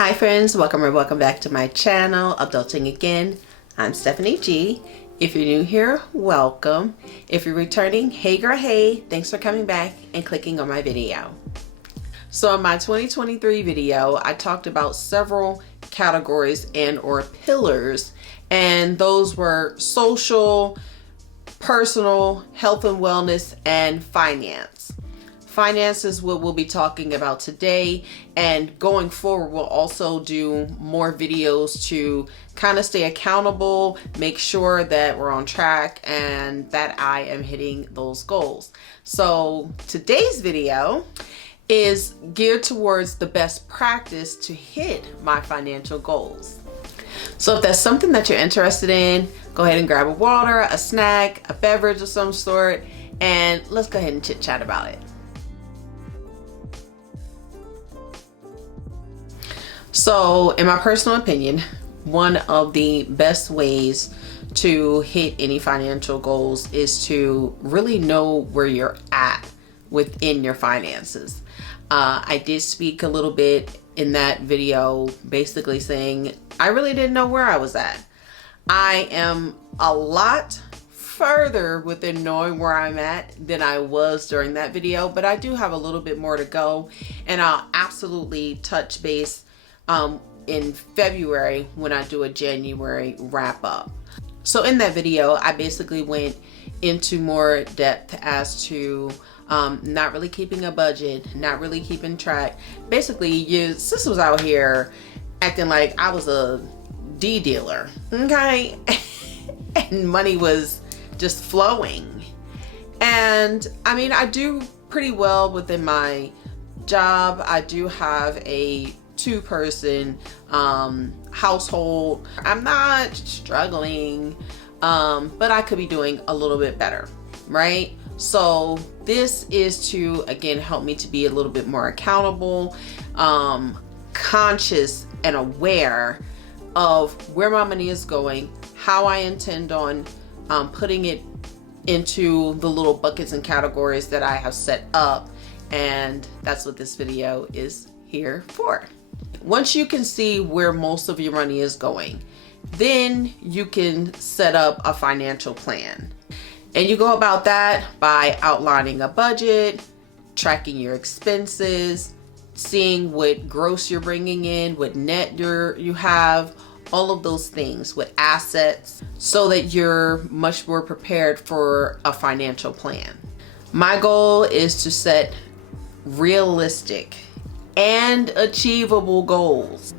Hi friends, welcome or welcome back to my channel, Adulting Again. I'm Stephanie G. If you're new here, welcome. If you're returning, hey girl, hey, thanks for coming back and clicking on my video. So in my 2023 video, I talked about several categories and or pillars, and those were social, personal, health and wellness, and finance. Finance is what we'll be talking about today, and going forward we'll also do more videos to kind of stay accountable, make sure that we're on track and that I am hitting those goals. So today's video is geared towards the best practice to hit my financial goals. So if that's something that you're interested in, go ahead and grab a water, a snack, a beverage of some sort, and let's go ahead and chit chat about it. So in my personal opinion, one of the best ways to hit any financial goals is to really know where you're at within your finances. I did speak a little bit in that video basically saying I really didn't know where I was at. I am a lot further within knowing where I'm at than I was during that video, but I do have a little bit more to go, and I'll absolutely touch base in February when I do a January wrap up. So in that video, I basically went into more depth as to not really keeping a budget, not really keeping track. Basically, your sis was out here acting like I was a D dealer, okay? And money was just flowing. And I mean, I do pretty well within my job. I do have a two-person household. I'm not struggling, but I could be doing a little bit better, right? So this is to, again, help me to be a little bit more accountable, conscious and aware of where my money is going, how I intend on putting it into the little buckets and categories that I have set up. And that's what this video is here for. Once you can see where most of your money is going, then you can set up a financial plan. And you go about that by outlining a budget, tracking your expenses, seeing what gross you're bringing in, what net you have, all of those things with assets, so that you're much more prepared for a financial plan. My goal is to set realistic and achievable goals.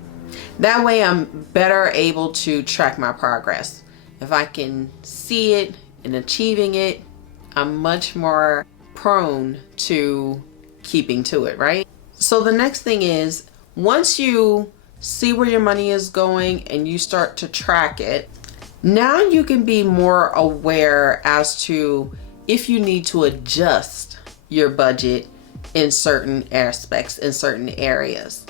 That way I'm better able to track my progress. If I can see it and achieving it, I'm much more prone to keeping to it, right? So the next thing is, once you see where your money is going and you start to track it, now you can be more aware as to if you need to adjust your budget in certain aspects, in certain areas.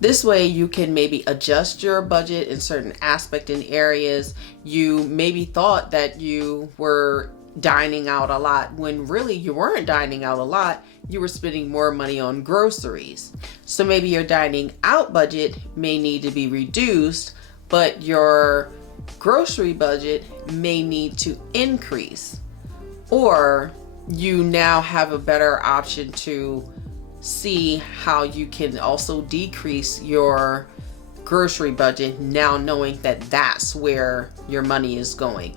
This way you can maybe adjust your budget in certain aspects and areas. You maybe thought that you were dining out a lot when really you weren't dining out a lot. You were spending more money on groceries. So maybe your dining out budget may need to be reduced, but your grocery budget may need to increase. Or you now have a better option to see how you can also decrease your grocery budget, now knowing that that's where your money is going.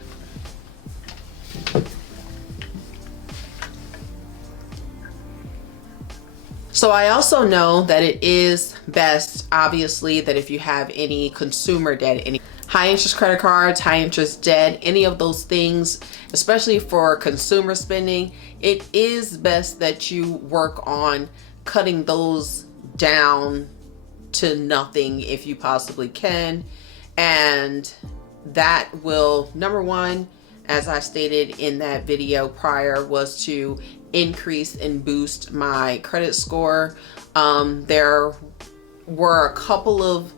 So I also know that it is best, obviously, that if you have any consumer debt, any high interest credit cards, high interest debt, any of those things, especially for consumer spending, it is best that you work on cutting those down to nothing if you possibly can. And that will, number one, as I stated in that video prior, was to increase and boost my credit score. There were a couple of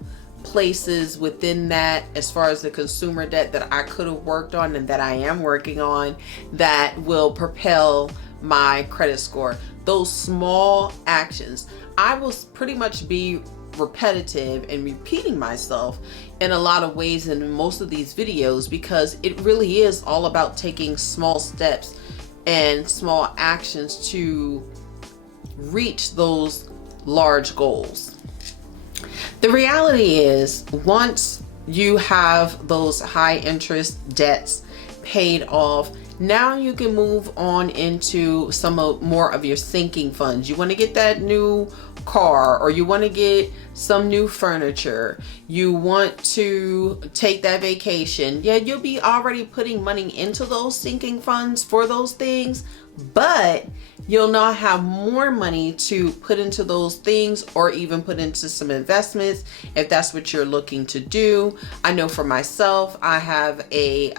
places within that, as far as the consumer debt, that I could have worked on and that I am working on, that will propel my credit score. Those small actions, I will pretty much be repetitive and repeating myself in a lot of ways in most of these videos, because it really is all about taking small steps and small actions to reach those large goals. The reality is, once you have those high interest debts paid off, now you can move on into more of your sinking funds. You want to get that new car, or you want to get some new furniture, you want to take that vacation. Yeah, you'll be already putting money into those sinking funds for those things, but you'll not have more money to put into those things, or even put into some investments if that's what you're looking to do. I know for myself, I have a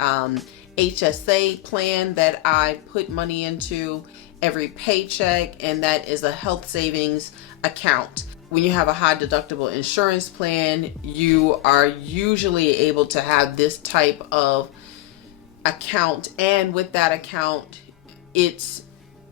HSA plan that I put money into every paycheck, and that is a health savings account. When you have a high deductible insurance plan, you are usually able to have this type of account, and with that account, it's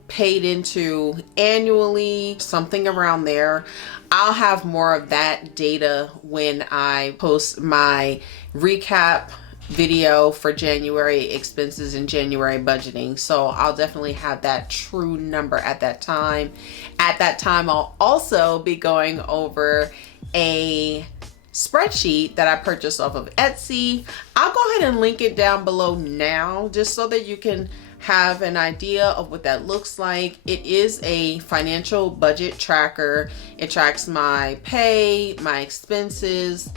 paid into annually, something around there. I'll have more of that data when I post my recap video for January expenses and January budgeting. So I'll definitely have that true number at that time. At that time, I'll also be going over a spreadsheet that I purchased off of Etsy. I'll go ahead and link it down below now, just so that you can have an idea of what that looks like. It is a financial budget tracker. It tracks my pay, my expenses,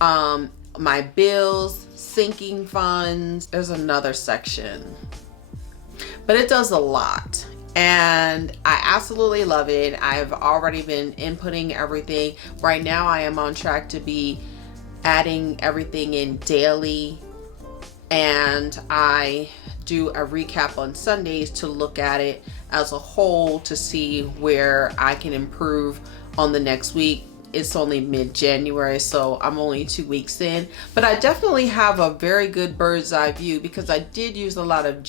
my bills, sinking funds. There's another section, but it does a lot, and I absolutely love it. I've already been inputting everything. Right now I am on track to be adding everything in daily, and I do a recap on Sundays to look at it as a whole to see where I can improve on the next week. It's only mid-January, so I'm only 2 weeks in, but I definitely have a very good bird's eye view, because I did use a lot of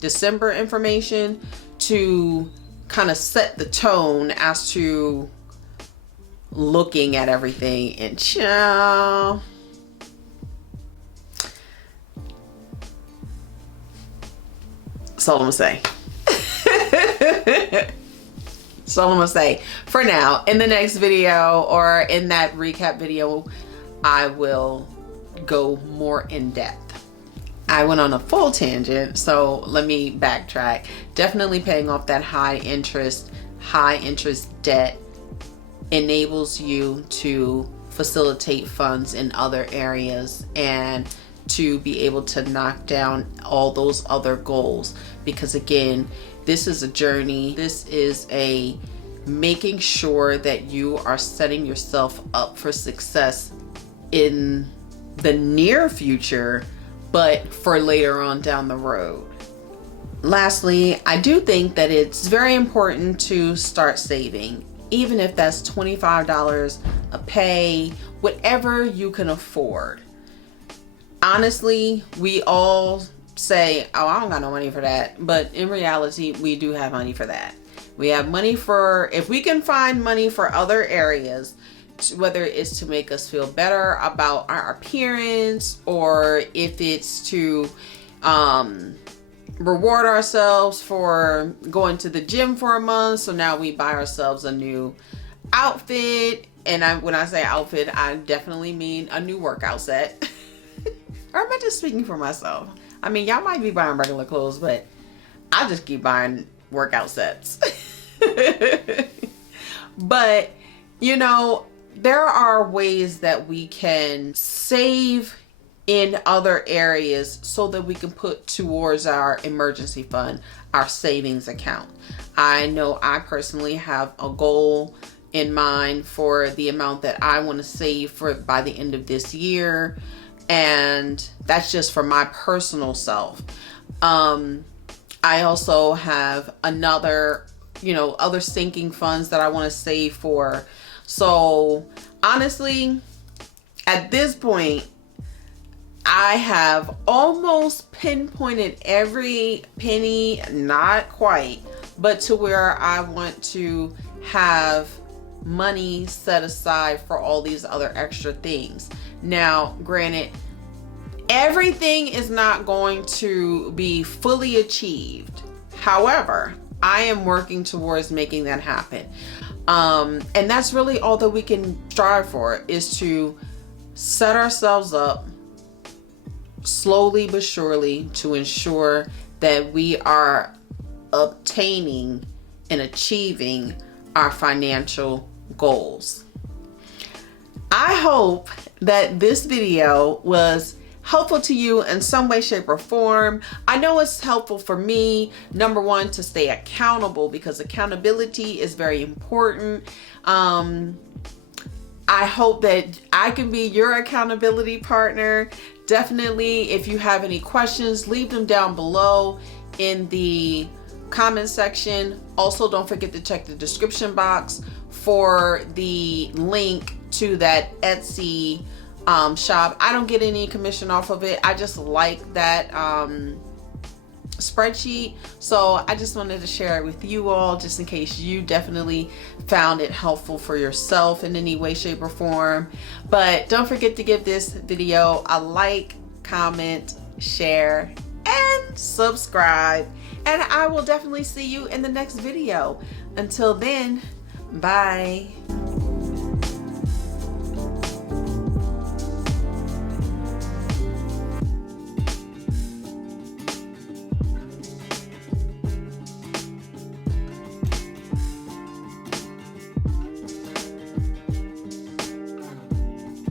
December information to kind of set the tone as to looking at everything. And ciao. That's all I'm gonna say. So I'm gonna say for now. In the next video, or in that recap video, I will go more in depth. I went on a full tangent, so let me backtrack. Definitely paying off that high interest debt enables you to facilitate funds in other areas, and to be able to knock down all those other goals. Because again, this is a journey. This is a making sure that you are setting yourself up for success in the near future, but for later on down the road. Lastly, I do think that it's very important to start saving, even if that's $25 a pay, whatever you can afford. Honestly, we all say, oh, I don't got no money for that. But in reality, we do have money for that. We have money for, if we can find money for other areas, whether it's to make us feel better about our appearance, or if it's to reward ourselves for going to the gym for a month. So now we buy ourselves a new outfit. And when I say outfit, I definitely mean a new workout set. Or am I just speaking for myself? I mean, y'all might be buying regular clothes, but I just keep buying workout sets. But, you know, there are ways that we can save in other areas so that we can put towards our emergency fund, our savings account. I know I personally have a goal in mind for the amount that I want to save for by the end of this year. And that's just for my personal self. I also have other sinking funds that I want to save for. So honestly, at this point, I have almost pinpointed every penny, not quite, but to where I want to have money set aside for all these other extra things. Now, granted, everything is not going to be fully achieved. However, I am working towards making that happen. And that's really all that we can strive for, is to set ourselves up slowly but surely to ensure that we are obtaining and achieving our financial goals. I hope that this video was helpful to you in some way, shape, or form. I know it's helpful for me, number one, to stay accountable, because accountability is very important. I hope that I can be your accountability partner. Definitely, if you have any questions, leave them down below in the comment section. Also, don't forget to check the description box for the link to that Etsy shop. I don't get any commission off of it. I just like that spreadsheet, so I just wanted to share it with you all, just in case you definitely found it helpful for yourself in any way, shape, or form. But don't forget to give this video a like, comment, share, and subscribe, and I will definitely see you in the next video. Until then, bye.